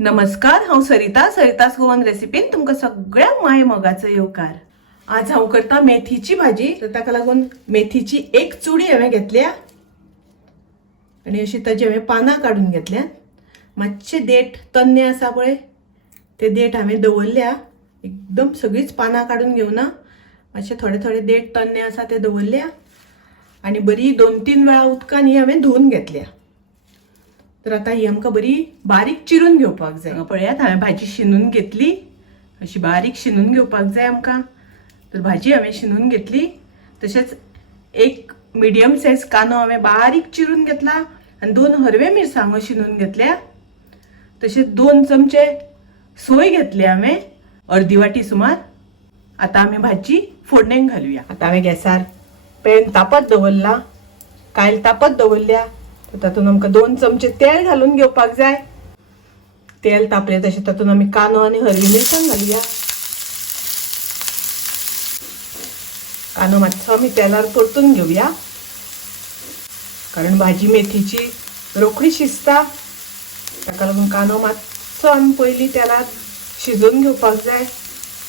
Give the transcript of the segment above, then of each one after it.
नमस्कार, हांव सरितास गोवन रेसिपीन तुमकां सगळ्यांक माय मोगाचो येवकार। आज हांव करता मेथीची भाजी। तर ताका लागून मेथीची एक चुडी हांवें घेतल्या आनी अशी ताजी हांवें पानां काडून घेतल्या। मातशे देठ तन्ने आसा पळय ते देठ हांवें दवरल्या, एकदम सगळीच पानां काडून घेवना, मातशे थोडे थोडे देठ तन्ने आसा ते दवरल्या आनी बरी 2-3 वेळा उदकान ही हांवें धुवन घेतल्या। तर आता ही आमकां बरी बारीक चिरून घेवपाक जाय। पळयात हांवें भाजी शिनून घेतली, अशी बारीक शिनून घेवपाक जाय आमकां। तर भाजी हांवें शिनून घेतली, तशेंच एक मिडियम सायज कांदो हांवें बारीक चिरून घेतला आनी 2 हरवे मिरसांगो शिनून घेतल्या। तशेंच 2 चमचे सोय घेतले हांवें, अर्दी वाटी सुमार। आता आमी भाजी फोडणेक घालुया। आता हांवें गॅसार पॅन तापत दवरला, कायल तापत दवरल्या। तातून आमकां 2 चमचे तेल घालून घेवपाक जाय। तेल तापले तशें तातून आमी कांदो आनी हरवी मिरसांग घालुया। कांदो मातसो आमी तेलार परतून घेवया, कारण भाजी मेथीची रोखडी शिजता, ताका लागून कांदो मातसो आमी पयलीं तेलार शिजोवन घेवपाक जाय,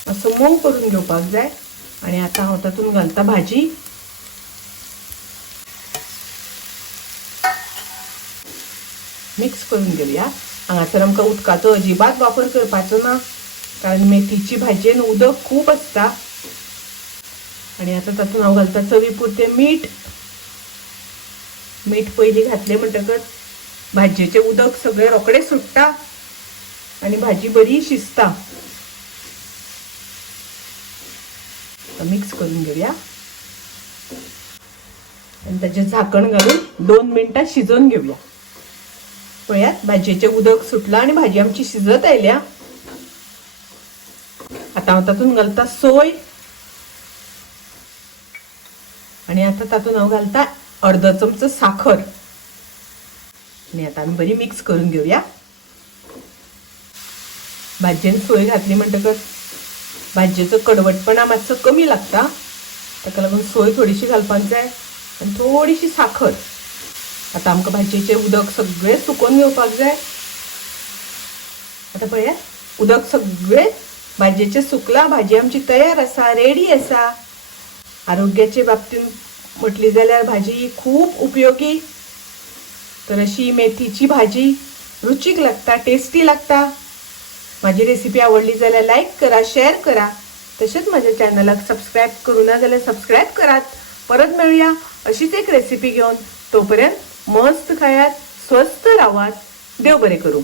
मातसो मोव करून घेवपाक जाय। आनी आतां हांव तातून घालता भाजी। मिक्स करून घेवया। हांगासर आमकां उदकाचो अजिबात वापर करपाचो ना, कारण मेथीची भाजयेन उदक खूब आसता। आनी आतां तातून हांव घालता चवी पुरतें मीठ। मीठ पयलीं घातलें म्हणटकच भाजयेचें उदक सगळें रोखडें सुट्टा आनी भाजी बरी शिजता। मिक्स करून घेवया आनी ताचें झाकण घालून 2 मिनटां शिजोवन घेवया। पळयात भाजयेचें उदक सुटलां आनी भाजी आमची शिजत आयल्या। आतां हांव तातून घालता सोय आनी आतां तातून हांव घालता अर्दो चमचो साखर आनी आतां आमी बरी मिक्स करून घेवया। भाजयेन सोय घातली म्हणटकच भाजयेचो कडवटपणा मातसो कमी लागता, ताका लागून सोय थोडीशी घालपाक जाय आनी थोडीशी साखर। आता आमकां भाजयेचें उदक सगळें सुकोवन घेवपाक जाय। आता पळयात उदक सगळें भाजयेचें सुकलां, भाजी आमची तयार आसा, रेडी आसा। आरोग्याचे बाबतीन म्हटली जाल्यार भाजी खूब उपयोगी। तर अशी मेथीची भाजी रुचीक लागता, टेस्टी लागता। माझी रेसिपी आवडली जाल्यार लाईक करा, शेअर करा। तसेच माझ्या चॅनलाक सबस्क्राईब करू ना जाल्यार सबस्क्राईब करात। परत मेळूया अशीच एक रेसिपी घेऊन। तोपर्यंत मस्त खायात, स्वस्थ राहात, देव बरे करू।